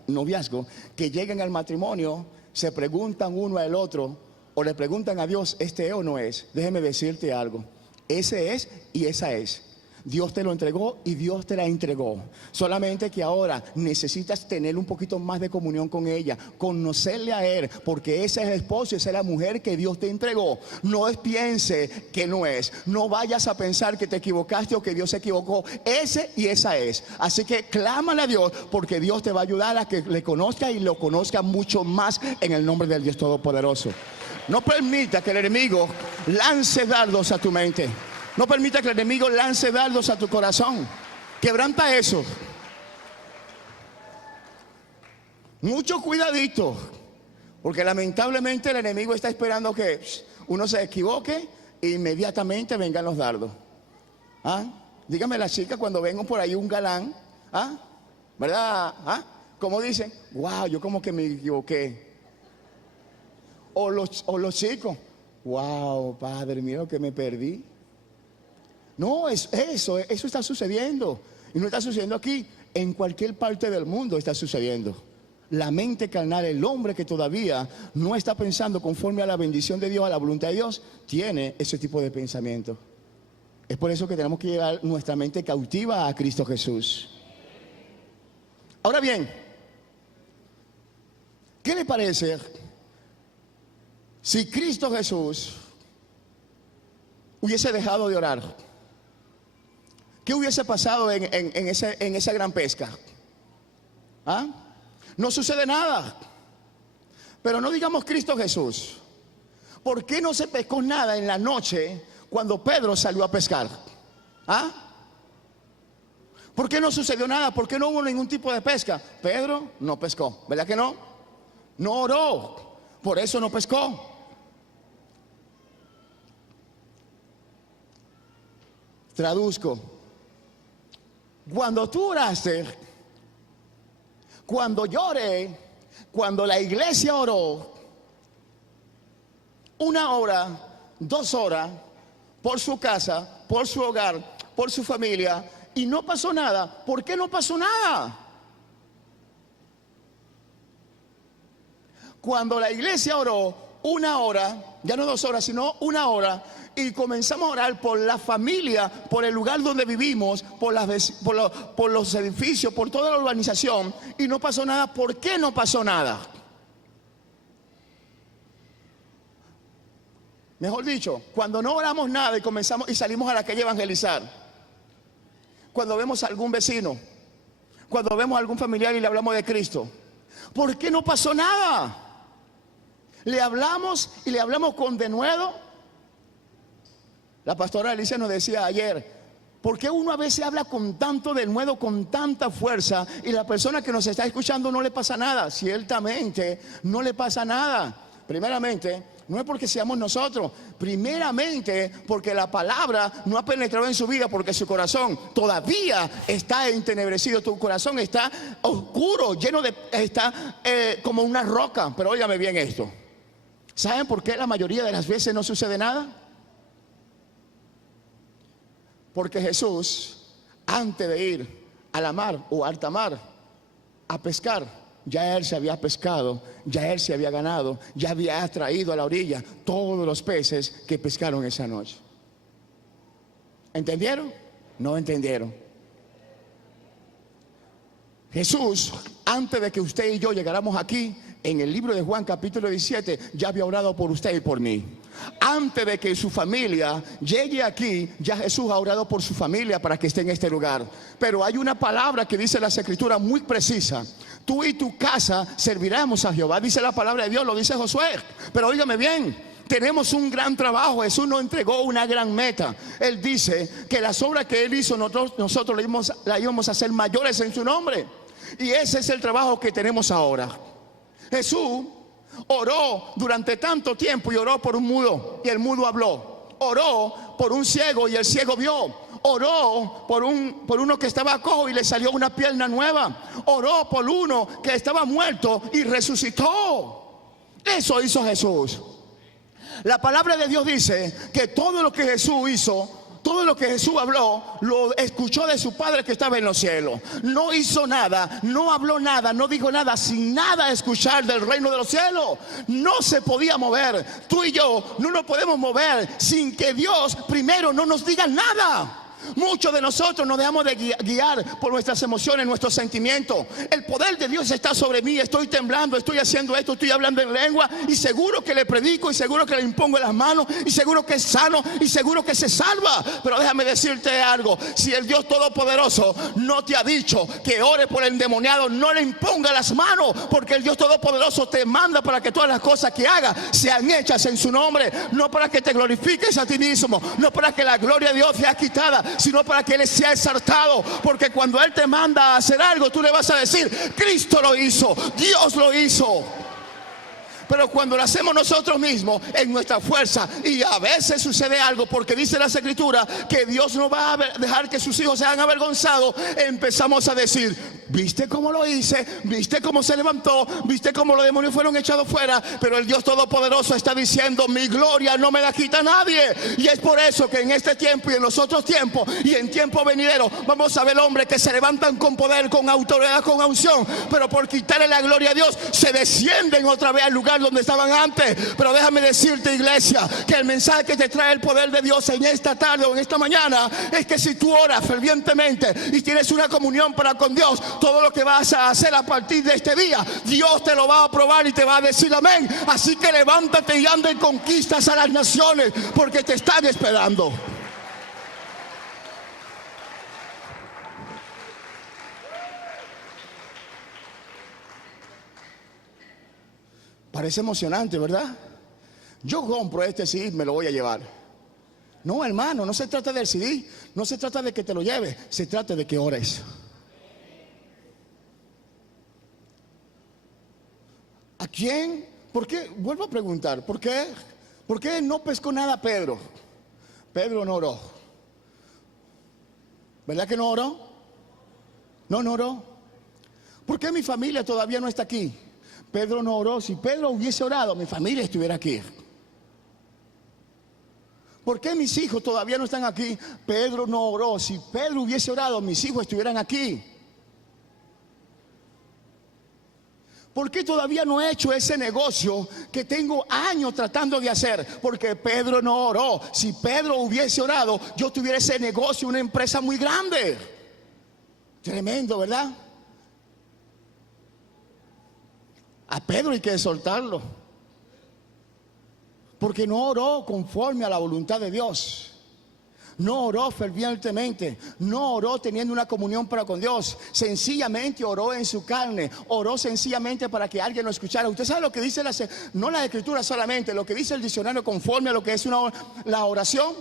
noviazgos que llegan al matrimonio se preguntan uno al otro, o le preguntan a Dios, ¿este es o no es? Déjeme decirte algo, ese es y esa es. Dios te lo entregó y Dios te la entregó. Solamente que ahora necesitas tener un poquito más de comunión con ella, conocerle a Él, porque ese es el esposo, esa es la mujer que Dios te entregó. No piense que no es. No vayas a pensar que te equivocaste o que Dios se equivocó. Ese y esa es. Así que clámale a Dios, porque Dios te va a ayudar a que le conozca y lo conozca mucho más en el nombre del Dios Todopoderoso. No permita que el enemigo lance dardos a tu mente. No permita que el enemigo lance dardos a tu corazón. Quebranta eso. Mucho cuidadito, porque lamentablemente el enemigo está esperando que uno se equivoque e inmediatamente vengan los dardos. ¿Ah? Dígame las chicas cuando vengan por ahí un galán, ¿ah? ¿Verdad? ¿Ah? Como dicen, wow, yo como que me equivoqué. O los chicos, wow, padre mío, que me perdí. No, eso está sucediendo. Y no está sucediendo aquí, en cualquier parte del mundo está sucediendo. La mente carnal, el hombre que todavía no está pensando conforme a la bendición de Dios, a la voluntad de Dios, tiene ese tipo de pensamiento. Es por eso que tenemos que llevar nuestra mente cautiva a Cristo Jesús. Ahora bien, ¿qué le parece si Cristo Jesús hubiese dejado de orar? ¿Qué hubiese pasado en esa gran pesca? ¿Ah? No sucede nada. Pero no digamos Cristo Jesús. ¿Por qué no se pescó nada en la noche cuando Pedro salió a pescar? ¿Ah? ¿Por qué no sucedió nada? ¿Por qué no hubo ningún tipo de pesca? Pedro no pescó, ¿verdad que no? No oró, por eso no pescó. Traduzco. Cuando tú oraste, cuando yo oré, cuando la iglesia oró, 1 hora, 2 horas, por su casa, por su hogar, por su familia, y no pasó nada. ¿Por qué no pasó nada? Cuando la iglesia oró 1 hora, ya no 2 horas, sino 1 hora, y comenzamos a orar por la familia, por el lugar donde vivimos, por los edificios, por toda la urbanización, y no pasó nada. ¿Por qué no pasó nada? Mejor dicho, cuando no oramos nada y comenzamos y salimos a la calle a evangelizar, cuando vemos a algún vecino, cuando vemos a algún familiar y le hablamos de Cristo, ¿por qué no pasó nada? Le hablamos y le hablamos con denuedo. La pastora Alicia nos decía ayer, ¿Por qué uno a veces habla con tanto denuedo, con tanta fuerza, y la persona que nos está escuchando no le pasa nada? Ciertamente no le pasa nada. Primeramente, no es porque seamos nosotros, primeramente porque la palabra no ha penetrado en su vida, porque su corazón todavía está entenebrecido, tu corazón está oscuro, lleno de, está como una roca. Pero óigame bien esto, ¿saben por qué la mayoría de las veces no sucede nada? Porque Jesús, antes de ir a la mar o alta mar a pescar, ya Él se había pescado, ya Él se había ganado, ya había traído a la orilla todos los peces que pescaron esa noche. ¿Entendieron? No entendieron. Jesús, antes de que usted y yo llegáramos aquí, en el libro de Juan capítulo 17, ya había orado por usted y por mí. Antes de que su familia llegue aquí, ya Jesús ha orado por su familia para que esté en este lugar. Pero hay una palabra que dice las Escrituras muy precisa: tú y tu casa serviremos a Jehová. Dice la palabra de Dios, lo dice Josué. Pero óigame bien, tenemos un gran trabajo. Jesús nos entregó una gran meta. Él dice que las obras que Él hizo, nosotros las íbamos a hacer mayores en su nombre. Y ese es el trabajo que tenemos ahora. Jesús oró durante tanto tiempo y oró por un mudo y el mudo habló. Oró por un ciego y el ciego vio. Oró por uno que estaba cojo y le salió una pierna nueva. Oró por uno que estaba muerto y resucitó. Eso hizo Jesús. La palabra de Dios dice que todo lo que Jesús hizo, todo lo que Jesús habló, lo escuchó de su Padre que estaba en los cielos. No hizo nada, no habló nada, no dijo nada sin nada escuchar del reino de los cielos. No se podía mover. Tú y yo no nos podemos mover sin que Dios primero no nos diga nada. Muchos de nosotros nos dejamos de guiar por nuestras emociones, nuestros sentimientos. El poder de Dios está sobre mí. Estoy temblando, estoy haciendo esto, estoy hablando en lengua, y seguro que le predico, y seguro que le impongo las manos, y seguro que es sano, y seguro que se salva. Pero déjame decirte algo: si el Dios Todopoderoso no te ha dicho que ore por el endemoniado, no le imponga las manos, porque el Dios Todopoderoso te manda para que todas las cosas que hagas sean hechas en su nombre. No para que te glorifiques a ti mismo, no para que la gloria de Dios sea quitada, sino para que Él sea exaltado. Porque cuando Él te manda a hacer algo, tú le vas a decir: Cristo lo hizo, Dios lo hizo. Pero cuando lo hacemos nosotros mismos, en nuestra fuerza, y a veces sucede algo, porque dice las Escrituras que Dios no va a dejar que sus hijos sean avergonzados, empezamos a decir: ¿viste cómo lo hice? ¿Viste cómo se levantó? ¿Viste cómo los demonios fueron echados fuera? Pero el Dios Todopoderoso está diciendo: mi gloria no me la quita nadie. Y es por eso que en este tiempo y en los otros tiempos y en tiempo venidero vamos a ver hombres que se levantan con poder, con autoridad, con unción, pero por quitarle la gloria a Dios se descienden otra vez al lugar donde estaban antes. Pero déjame decirte, iglesia, que el mensaje que te trae el poder de Dios en esta tarde o en esta mañana es que si tú oras fervientemente y tienes una comunión para con Dios, todo lo que vas a hacer a partir de este día, Dios te lo va a aprobar y te va a decir amén. Así que levántate y anda en conquistas a las naciones, porque te están esperando. Parece emocionante, ¿verdad? Yo compro este CD, me lo voy a llevar. No, hermano, no se trata del CD, no se trata de que te lo lleves, se trata de que ores. ¿A quién? ¿Por qué? Vuelvo a preguntar, ¿por qué? ¿Por qué no pescó nada Pedro? Pedro no oró. ¿Verdad que no oró? No oró. ¿Por qué mi familia todavía no está aquí? Pedro no oró. Si Pedro hubiese orado, mi familia estuviera aquí. ¿Por qué mis hijos todavía no están aquí? Pedro no oró. Si Pedro hubiese orado, mis hijos estuvieran aquí. ¿Por qué todavía no he hecho ese negocio que tengo años tratando de hacer? Porque Pedro no oró. Si Pedro hubiese orado, yo tuviera ese negocio, una empresa muy grande. Tremendo, ¿verdad? A Pedro hay que exhortarlo, porque no oró conforme a la voluntad de Dios. No oró fervientemente, no oró teniendo una comunión para con Dios. Sencillamente oró en su carne, oró sencillamente para que alguien lo escuchara. Usted sabe lo que dice no la Escritura solamente, lo que dice el diccionario conforme a lo que es la oración.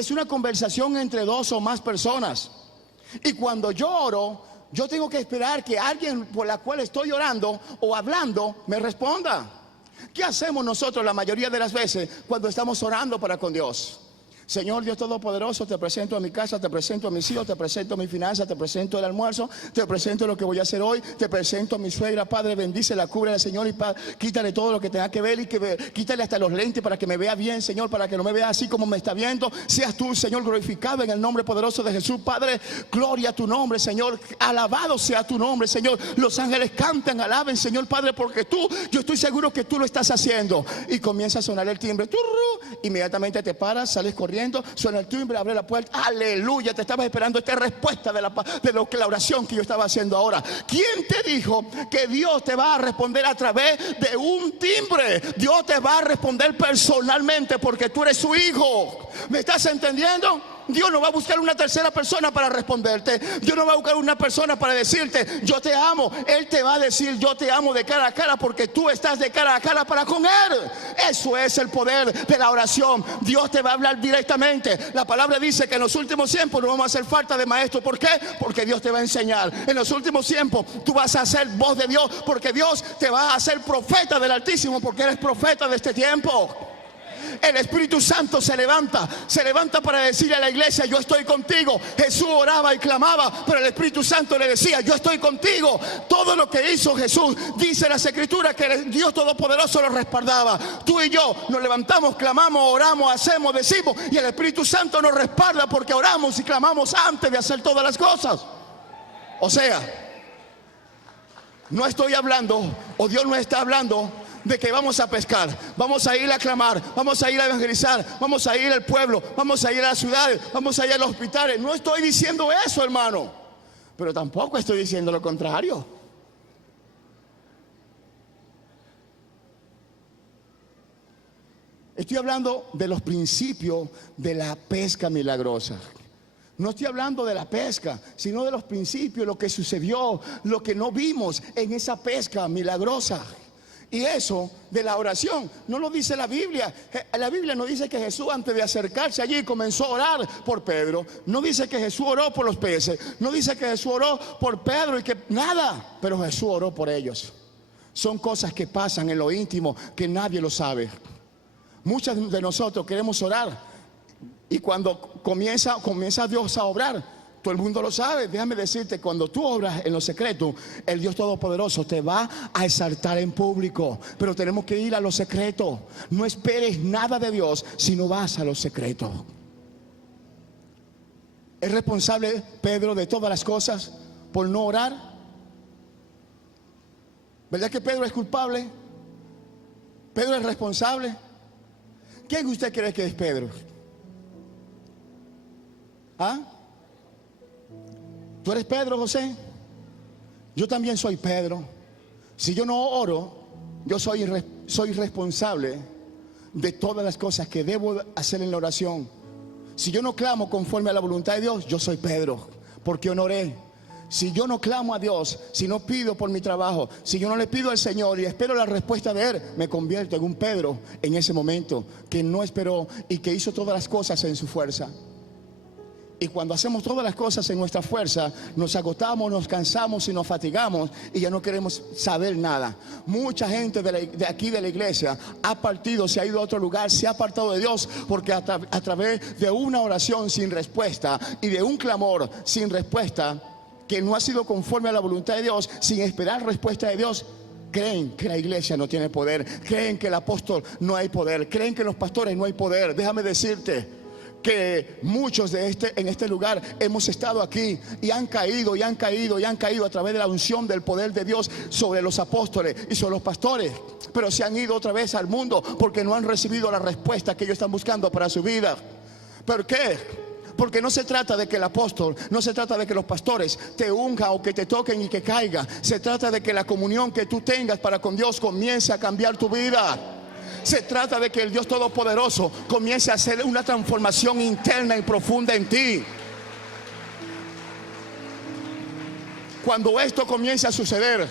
es una conversación entre dos o más personas. Y cuando yo oro, yo tengo que esperar que alguien por la cual estoy orando o hablando me responda. ¿Qué hacemos nosotros la mayoría de las veces cuando estamos orando para con Dios? Señor Dios Todopoderoso, te presento a mi casa, te presento a mis hijos, te presento a mi finanza, te presento el almuerzo, te presento lo que voy a hacer hoy, te presento a mi suegra, Padre, bendícela, cúbrela, Señor, y quítale todo lo que tenga que ver y quítale hasta los lentes para que me vea bien, Señor, para que no me vea así como me está viendo. Seas tú, Señor, glorificado en el nombre poderoso de Jesús, Padre, gloria a tu nombre, Señor, alabado sea tu nombre, Señor. Los ángeles cantan, alaben, Señor, Padre, porque yo estoy seguro que tú lo estás haciendo. Y comienza a sonar el timbre, inmediatamente te paras, sales corriendo. Suena el timbre, abre la puerta, aleluya, te estabas esperando esta respuesta de la oración que yo estaba haciendo ahora. ¿Quién te dijo que Dios te va a responder a través de un timbre? Dios te va a responder personalmente porque tú eres su hijo. ¿Me estás entendiendo? Dios no va a buscar una tercera persona para responderte. Dios no va a buscar una persona para decirte yo te amo. Él te va a decir yo te amo de cara a cara porque tú estás de cara a cara para con Él. Eso es el poder de la oración. Dios te va a hablar directamente. La palabra dice que en los últimos tiempos no vamos a hacer falta de maestro. ¿Por qué? Porque Dios te va a enseñar. En los últimos tiempos tú vas a ser voz de Dios porque Dios te va a hacer profeta del Altísimo porque eres profeta de este tiempo. El Espíritu Santo se levanta para decirle a la iglesia yo estoy contigo. Jesús oraba y clamaba, pero el Espíritu Santo le decía yo estoy contigo. Todo lo que hizo Jesús, dice las Escrituras que el Dios Todopoderoso lo respaldaba. Tú y yo nos levantamos, clamamos, oramos, hacemos, decimos, y el Espíritu Santo nos respalda porque oramos y clamamos antes de hacer todas las cosas. O sea, no estoy hablando, o Dios no está hablando de que vamos a pescar, vamos a ir a clamar, vamos a ir a evangelizar, vamos a ir al pueblo, vamos a ir a las ciudades, vamos a ir a los hospitales. No estoy diciendo eso, hermano, pero tampoco estoy diciendo lo contrario. Estoy hablando de los principios de la pesca milagrosa. No estoy hablando de la pesca, sino de los principios, lo que sucedió, lo que no vimos en esa pesca milagrosa. Y eso de la oración no lo dice la Biblia. La Biblia no dice que Jesús antes de acercarse allí comenzó a orar por Pedro. No dice que Jesús oró por los peces. No dice que Jesús oró por Pedro y que nada. Pero Jesús oró por ellos. Son cosas que pasan en lo íntimo que nadie lo sabe. Muchos de nosotros queremos orar y cuando comienza Dios a obrar, todo el mundo lo sabe. Déjame decirte, cuando tú obras en lo secreto, el Dios Todopoderoso te va a exaltar en público. Pero tenemos que ir a lo secreto. No esperes nada de Dios si no vas a lo secreto. ¿Es responsable Pedro de todas las cosas por no orar? ¿Verdad que Pedro es culpable? ¿Pedro es responsable? ¿Quién usted cree que es Pedro? ¿Ah? ¿Tú eres Pedro, José? Yo también soy Pedro. Si yo no oro, yo soy responsable de todas las cosas que debo hacer en la oración. Si yo no clamo conforme a la voluntad de Dios, yo soy Pedro, porque yo no oré. Si yo no clamo a Dios, si no pido por mi trabajo, si yo no le pido al Señor y espero la respuesta de Él, me convierto en un Pedro en ese momento que no esperó y que hizo todas las cosas en su fuerza. Y cuando hacemos todas las cosas en nuestra fuerza, nos agotamos, nos cansamos y nos fatigamos y ya no queremos saber nada. Mucha gente de aquí de la iglesia ha partido, se ha ido a otro lugar, se ha apartado de Dios porque a través de una oración sin respuesta y de un clamor sin respuesta que no ha sido conforme a la voluntad de Dios, sin esperar respuesta de Dios, creen que la iglesia no tiene poder, creen que el apóstol no hay poder, creen que los pastores no hay poder. Déjame decirte que muchos en este lugar hemos estado aquí y han caído a través de la unción del poder de Dios sobre los apóstoles y sobre los pastores, pero se han ido otra vez al mundo porque no han recibido la respuesta que ellos están buscando para su vida. ¿Por qué? Porque no se trata de que el apóstol, no se trata de que los pastores te unjan o que te toquen y que caiga. Se trata de que la comunión que tú tengas para con Dios comience a cambiar tu vida. Se trata de que el Dios Todopoderoso comience a hacer una transformación interna y profunda en ti. Cuando esto comience a suceder,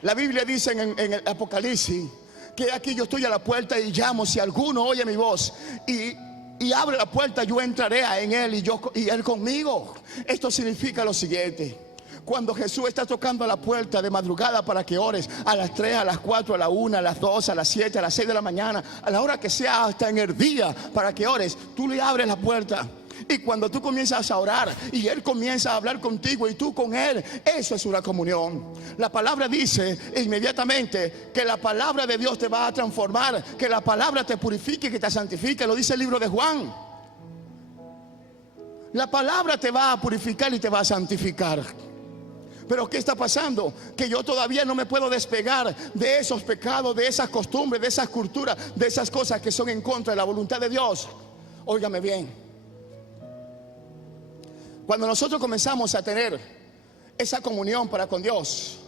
la Biblia dice en el Apocalipsis que aquí yo estoy a la puerta y llamo, si alguno oye mi voz y y abre la puerta, yo entraré en él y él conmigo. Esto significa lo siguiente: cuando Jesús está tocando la puerta de madrugada para que ores, a las 3, a las 4, a la 1, a las 2, a las 7, a las 6 de la mañana, a la hora que sea, hasta en el día, para que ores, tú le abres la puerta. Y cuando tú comienzas a orar y Él comienza a hablar contigo y tú con Él, eso es una comunión. La palabra dice inmediatamente que la palabra de Dios te va a transformar, que la palabra te purifique, que te santifique. Lo dice el libro de Juan. La palabra te va a purificar y te va a santificar. Pero ¿qué está pasando? Que yo todavía no me puedo despegar de esos pecados, de esas costumbres, de esas culturas, de esas cosas que son en contra de la voluntad de Dios. Óigame bien. Cuando nosotros comenzamos a tener esa comunión para con Dios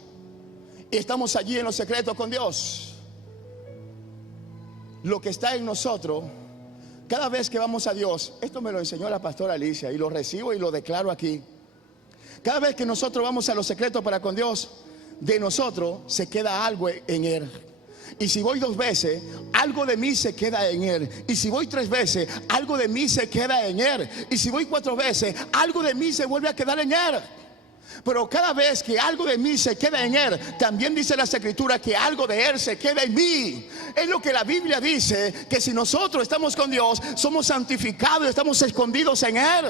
y estamos allí en los secretos con Dios, lo que está en nosotros, cada vez que vamos a Dios, esto me lo enseñó la pastora Alicia y lo recibo y lo declaro aquí. Cada vez que nosotros vamos a los secretos para con Dios, de nosotros se queda algo en Él. Y si voy 2 veces, algo de mí se queda en Él. Y si voy 3 veces, algo de mí se queda en Él. Y si voy 4 veces, algo de mí se vuelve a quedar en Él. Pero cada vez que algo de mí se queda en Él, también dice la Escritura que algo de Él se queda en mí. Es lo que la Biblia dice, que si nosotros estamos con Dios, somos santificados y estamos escondidos en Él.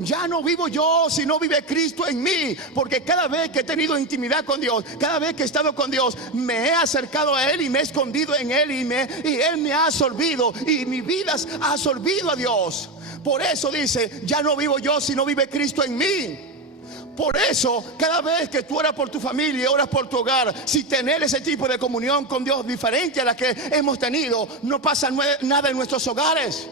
Ya no vivo yo, sino vive Cristo en mí. Porque cada vez que he tenido intimidad con Dios, cada vez que he estado con Dios, me he acercado a Él y me he escondido en Él, y Él me ha absorbido y mi vida ha absorbido a Dios. Por eso dice, ya no vivo yo, sino vive Cristo en mí. Por eso, cada vez que tú oras por tu familia, oras por tu hogar, si tener ese tipo de comunión con Dios diferente a la que hemos tenido, no pasa nada en nuestros hogares.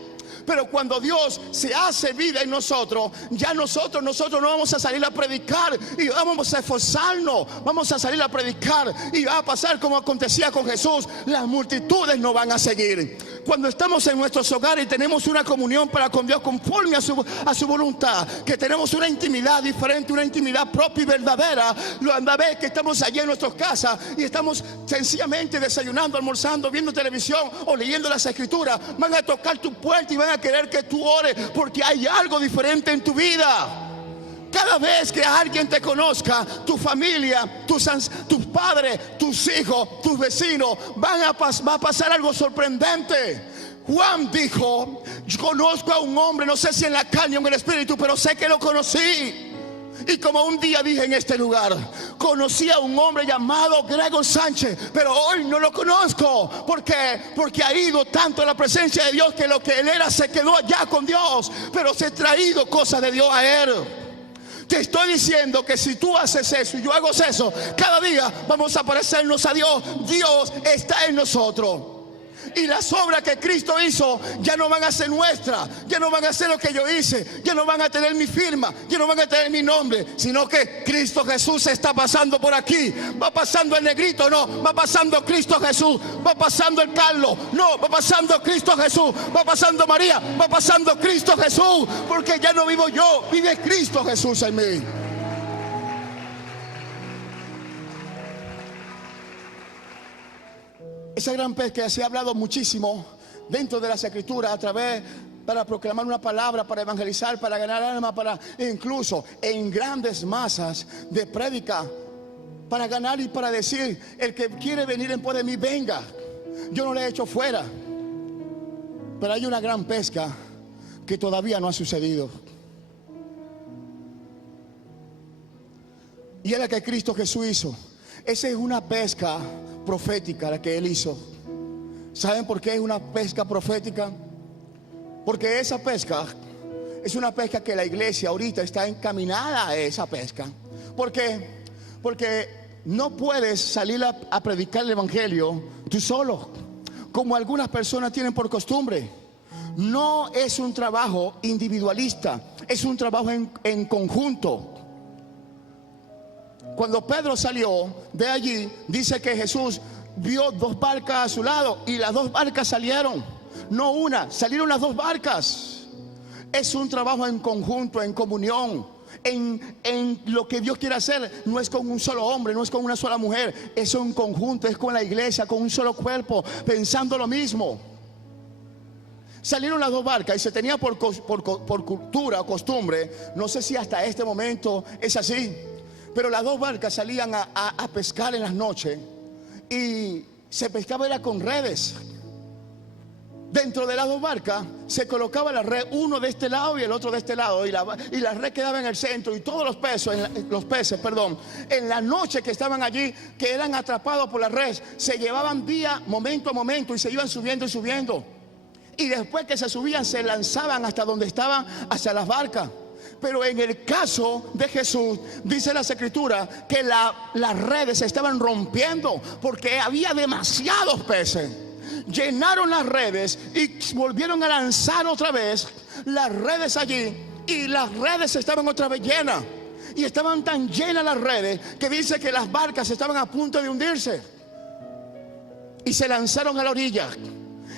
Pero cuando Dios se hace vida en nosotros, ya nosotros no vamos a salir a predicar y vamos a esforzarnos, vamos a salir a predicar y va a pasar como acontecía con Jesús. Las multitudes nos van a seguir. Cuando estamos en nuestros hogares y tenemos una comunión para con Dios conforme a su voluntad, que tenemos una intimidad diferente, una intimidad propia y verdadera, una vez que estamos allí en nuestras casas y estamos sencillamente desayunando, almorzando, viendo televisión o leyendo las Escrituras, van a tocar tu puerta y van a querer que tú ores porque hay algo diferente en tu vida. Cada vez que alguien te conozca, tu familia, tus padres, tus hijos, tus vecinos, va a pasar algo sorprendente. Juan dijo, yo conozco a un hombre, no sé si en la carne o en el espíritu, pero sé que lo conocí. Y como un día dije en este lugar, conocí a un hombre llamado Gregor Sánchez, pero hoy no lo conozco. ¿Por qué? Porque ha ido tanto en la presencia de Dios que lo que él era se quedó allá con Dios, pero se ha traído cosas de Dios a él. Te estoy diciendo que si tú haces eso y yo hago eso, cada día vamos a parecernos a Dios. Dios está en nosotros. Y las obras que Cristo hizo ya no van a ser nuestras, ya no van a ser lo que yo hice, ya no van a tener mi firma, ya no van a tener mi nombre, sino que Cristo Jesús está pasando por aquí. Va pasando el negrito, no, va pasando Cristo Jesús. Va pasando el Carlos, no, va pasando Cristo Jesús. Va pasando María, va pasando Cristo Jesús. Porque ya no vivo yo, vive Cristo Jesús en mí. Esa gran pesca se ha hablado muchísimo dentro de las Escrituras, a través para proclamar una palabra, para evangelizar, para ganar alma, para incluso en grandes masas de prédica, para ganar y para decir, el que quiere venir en pos de mí, venga. Yo no le he hecho fuera. Pero hay una gran pesca que todavía no ha sucedido. Y es la que Cristo Jesús hizo. Esa es una pesca profética la que Él hizo. ¿Saben por qué es una pesca profética? Porque esa pesca es una pesca que la iglesia ahorita está encaminada a esa pesca. ¿Por qué? Porque no puedes salir a predicar el evangelio tú solo, como algunas personas tienen por costumbre. No es un trabajo individualista, es un trabajo en conjunto. Cuando Pedro salió de allí, dice que Jesús vio 2 barcas a su lado y las 2 barcas salieron, no una, salieron las 2 barcas. Es un trabajo en conjunto, en comunión, en lo que Dios quiere hacer. No es con un solo hombre, no es con una sola mujer, es un conjunto, es con la iglesia, con un solo cuerpo, pensando lo mismo. salieron las dos barcas y se tenía por cultura o costumbre, no sé si hasta este momento es así, pero las dos barcas salían a pescar en las noches y se pescaba era con redes. Dentro de las dos barcas se colocaba la red, uno de este lado y el otro de este lado, y la red quedaba en el centro, y todos los peces, en la noche que estaban allí, que eran atrapados por la red, se llevaban día, momento a momento, y se iban subiendo y subiendo. Y después que se subían, se lanzaban hasta donde estaban, hacia las barcas. Pero en el caso de Jesús, dice las Escrituras que las redes se estaban rompiendo porque había demasiados peces. Llenaron las redes y volvieron a lanzar otra vez las redes allí, y las redes estaban otra vez llenas, y estaban tan llenas las redes que dice que las barcas estaban a punto de hundirse, y se lanzaron a la orilla.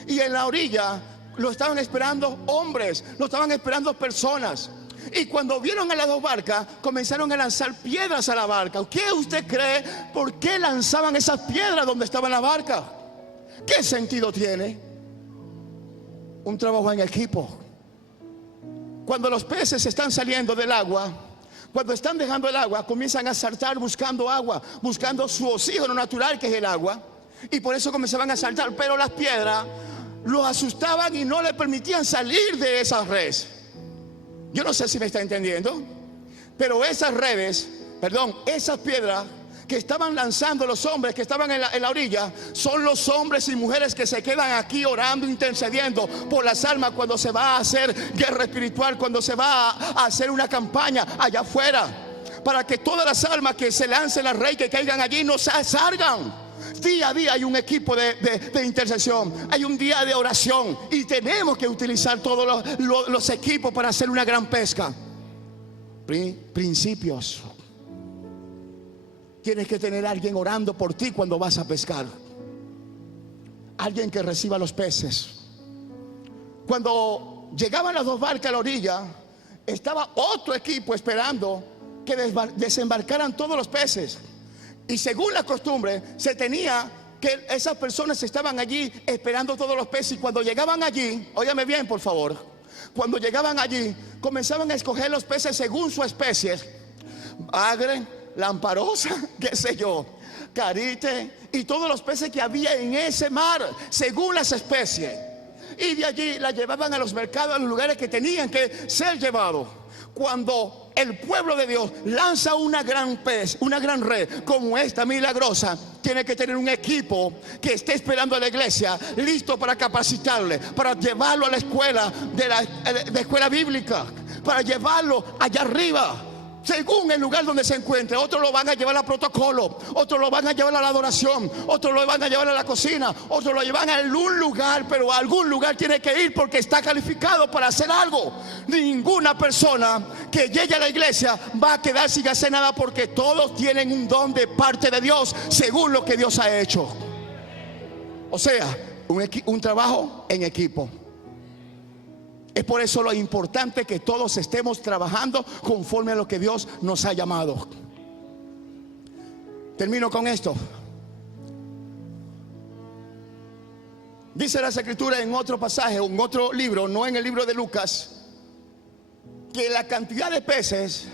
Y en la orilla lo estaban esperando hombres, lo estaban esperando personas. Y cuando vieron a las dos barcas, comenzaron a lanzar piedras a la barca. ¿Qué usted cree? ¿Por qué lanzaban esas piedras donde estaba la barca? ¿Qué sentido tiene? Un trabajo en equipo. Cuando los peces están saliendo del agua, cuando están dejando el agua, comienzan a saltar buscando agua, buscando su oxígeno natural, que es el agua. Y por eso comenzaban a saltar. Pero las piedras los asustaban y no le permitían salir de esas redes. Yo no sé si me está entendiendo, pero esas piedras que estaban lanzando los hombres que estaban en la orilla, son los hombres y mujeres que se quedan aquí orando, intercediendo por las almas cuando se va a hacer guerra espiritual, cuando se va a hacer una campaña allá afuera, para que todas las almas que se lancen al rey, que caigan allí, no salgan. Día a día hay un equipo de intercesión, hay un día de oración, y tenemos que utilizar todos los equipos para hacer una gran pesca. Principios. Tienes que tener a alguien orando por ti cuando vas a pescar, alguien que reciba los peces. Cuando llegaban las dos barcas a la orilla, estaba otro equipo esperando que desembarcaran todos los peces. Y según la costumbre, se tenía que esas personas estaban allí esperando todos los peces. Y cuando llegaban allí, óyame bien por favor, cuando llegaban allí, comenzaban a escoger los peces según su especie: bagre, lamparosa, qué sé yo, carite, y todos los peces que había en ese mar, según las especies. Y de allí la llevaban a los mercados, a los lugares que tenían que ser llevados. Cuando el pueblo de Dios lanza una gran red como esta milagrosa, tiene que tener un equipo que esté esperando a la iglesia, listo para capacitarle, para llevarlo a la escuela de escuela bíblica, para llevarlo allá arriba, según el lugar donde se encuentre. Otros lo van a llevar a protocolo, otros lo van a llevar a la adoración, otros lo van a llevar a la cocina, otros lo llevan a algún lugar, pero a algún lugar tiene que ir porque está calificado para hacer algo. Ninguna persona que llegue a la iglesia va a quedar sin hacer nada, porque todos tienen un don de parte de Dios según lo que Dios ha hecho. O sea, un trabajo en equipo. Es por eso lo importante que todos estemos trabajando conforme a lo que Dios nos ha llamado. Termino con esto. Dice las Escrituras en otro pasaje, en otro libro, no en el libro de Lucas, que la cantidad de peces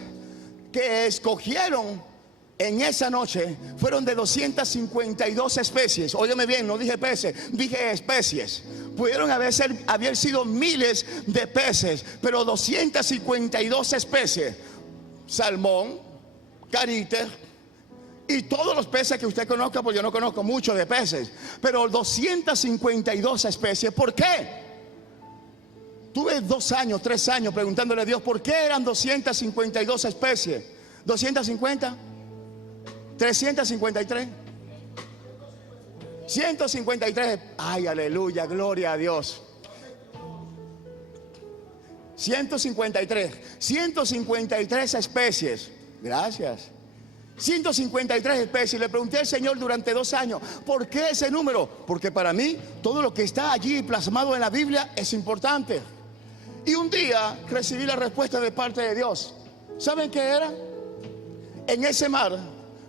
que escogieron en esa noche fueron de 252 especies. Óyeme bien, no dije peces, dije especies. Pudieron haber sido miles de peces, pero 252 especies: salmón, carite y todos los peces que usted conozca, porque yo no conozco mucho de peces, pero 252 especies. ¿Por qué? Tuve 2 años, 3 años preguntándole a Dios por qué eran 252 especies. 250, 353, 153. Ay, aleluya, gloria a Dios. 153 especies. Gracias. 153 especies. Le pregunté al Señor durante 2 años, ¿por qué ese número? Porque para mí todo lo que está allí plasmado en la Biblia es importante. Y un día recibí la respuesta de parte de Dios. ¿Saben qué era? En ese mar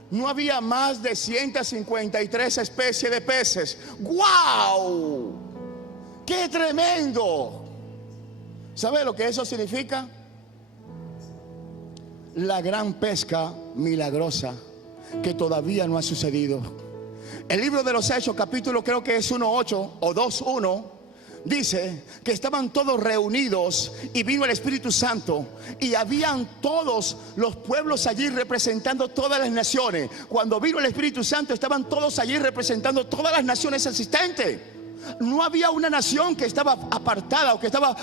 no había más de 153 especies de peces. ¡Wow! ¡Qué tremendo! ¿Sabe lo que eso significa? La gran pesca milagrosa que todavía no ha sucedido. El libro de los Hechos, capítulo creo que es 1:8 o 2:1, dice que estaban todos reunidos y vino el Espíritu Santo y habían todos los pueblos allí representando todas las naciones. Cuando vino el Espíritu Santo estaban todos allí representando todas las naciones existentes. No había una nación que estaba apartada o que estaba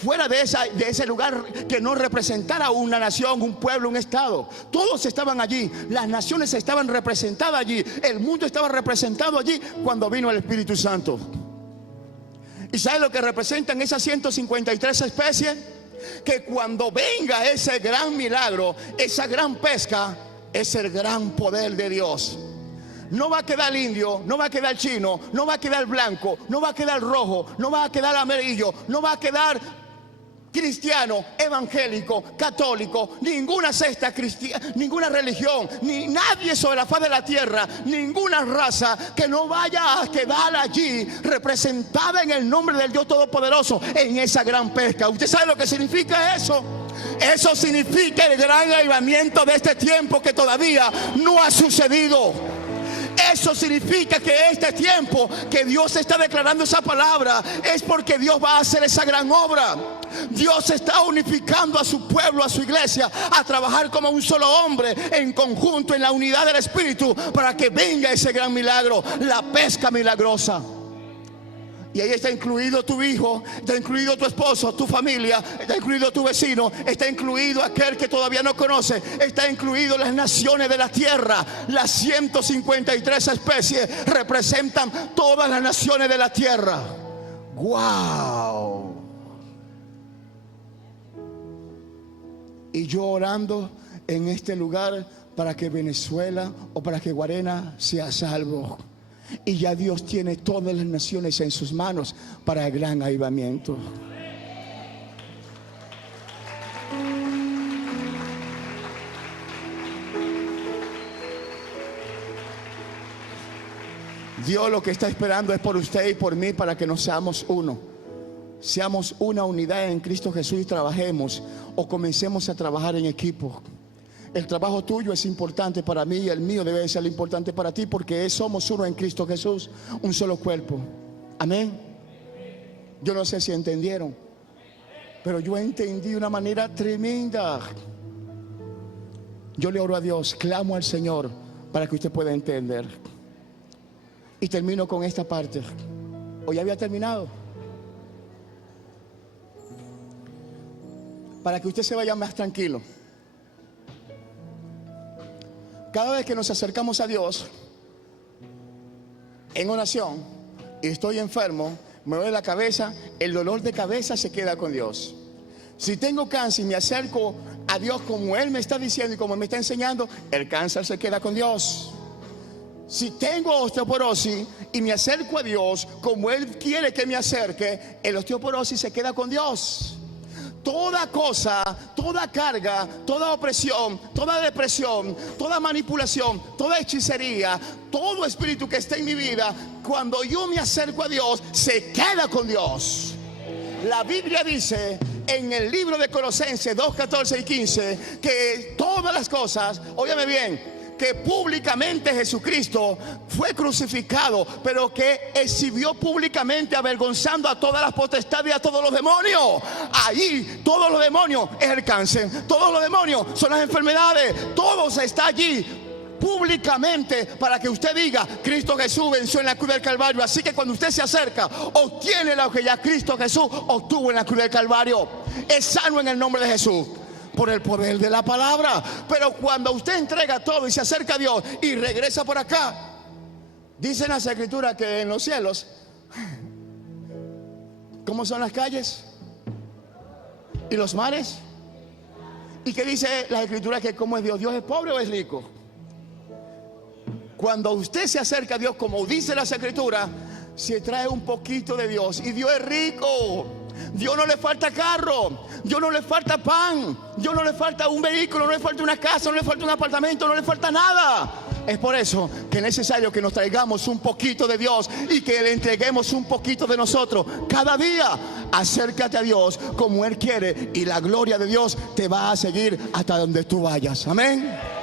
fuera de ese lugar que no representara una nación, un pueblo, un estado. Todos estaban allí, las naciones estaban representadas allí, el mundo estaba representado allí cuando vino el Espíritu Santo. ¿Y sabe lo que representan esas 153 especies? Que cuando venga ese gran milagro, esa gran pesca, es el gran poder de Dios. No va a quedar indio, no va a quedar chino, no va a quedar blanco, no va a quedar rojo, no va a quedar amarillo, no va a quedar cristiano, evangélico, católico, ninguna secta cristiana, ninguna religión, ni nadie sobre la faz de la tierra, ninguna raza que no vaya a quedar allí representada en el nombre del Dios Todopoderoso en esa gran pesca. ¿Usted sabe lo que significa eso? Eso significa el gran avivamiento de este tiempo que todavía no ha sucedido. Eso significa que este tiempo que Dios está declarando esa palabra es porque Dios va a hacer esa gran obra. Dios está unificando a su pueblo, a su iglesia, a trabajar como un solo hombre en conjunto, en la unidad del Espíritu, para que venga ese gran milagro, la pesca milagrosa. Y ahí está incluido tu hijo, está incluido tu esposo, tu familia, está incluido tu vecino, está incluido aquel que todavía no conoce, está incluido las naciones de la tierra. Las 153 especies representan todas las naciones de la tierra. ¡Wow! Y yo orando en este lugar para que Venezuela o para que Guarena sea salvo. Y ya Dios tiene todas las naciones en sus manos para el gran avivamiento. Dios lo que está esperando es por usted y por mí, para que nos seamos uno. Seamos una unidad en Cristo Jesús y trabajemos o comencemos a trabajar en equipo. El trabajo tuyo es importante para mí y el mío debe ser importante para ti, porque somos uno en Cristo Jesús, un solo cuerpo. Amén. Yo no sé si entendieron, pero yo entendí de una manera tremenda. Yo le oro a Dios, clamo al Señor para que usted pueda entender. Y termino con esta parte. ¿O ya había terminado? Para que usted se vaya más tranquilo. Cada vez que nos acercamos a Dios en oración y estoy enfermo, me duele la cabeza, el dolor de cabeza se queda con Dios. Si tengo cáncer y me acerco a Dios como Él me está diciendo y como me está enseñando, el cáncer se queda con Dios. Si tengo osteoporosis y me acerco a Dios como Él quiere que me acerque, el osteoporosis se queda con Dios. Toda cosa, toda carga, toda opresión, toda depresión, toda manipulación, toda hechicería, todo espíritu que esté en mi vida, cuando yo me acerco a Dios, se queda con Dios. La Biblia dice en el libro de Colosenses 2:14 y 15 que todas las cosas, óyame bien, que públicamente Jesucristo fue crucificado, pero que exhibió públicamente avergonzando a todas las potestades y a todos los demonios. Allí todos los demonios es el cáncer, todos los demonios son las enfermedades, todo está allí públicamente para que usted diga: Cristo Jesús venció en la cruz del Calvario. Así que cuando usted se acerca, obtiene lo que ya Cristo Jesús obtuvo en la cruz del Calvario. Es sano en el nombre de Jesús, por el poder de la palabra. Pero cuando usted entrega todo y se acerca a Dios y regresa por acá, dice en las escrituras que en los cielos, ¿cómo son las calles? ¿Y los mares? ¿Y qué dice la escritura? Que cómo es Dios. ¿Dios es pobre o es rico? Cuando usted se acerca a Dios, como dice las escrituras, se trae un poquito de Dios. Y Dios es rico. Dios no le falta carro, Dios no le falta pan, Dios no le falta un vehículo, no le falta una casa, no le falta un apartamento, no le falta nada. Es por eso que es necesario que nos traigamos un poquito de Dios y que le entreguemos un poquito de nosotros. Cada día acércate a Dios como Él quiere y la gloria de Dios te va a seguir hasta donde tú vayas. Amén.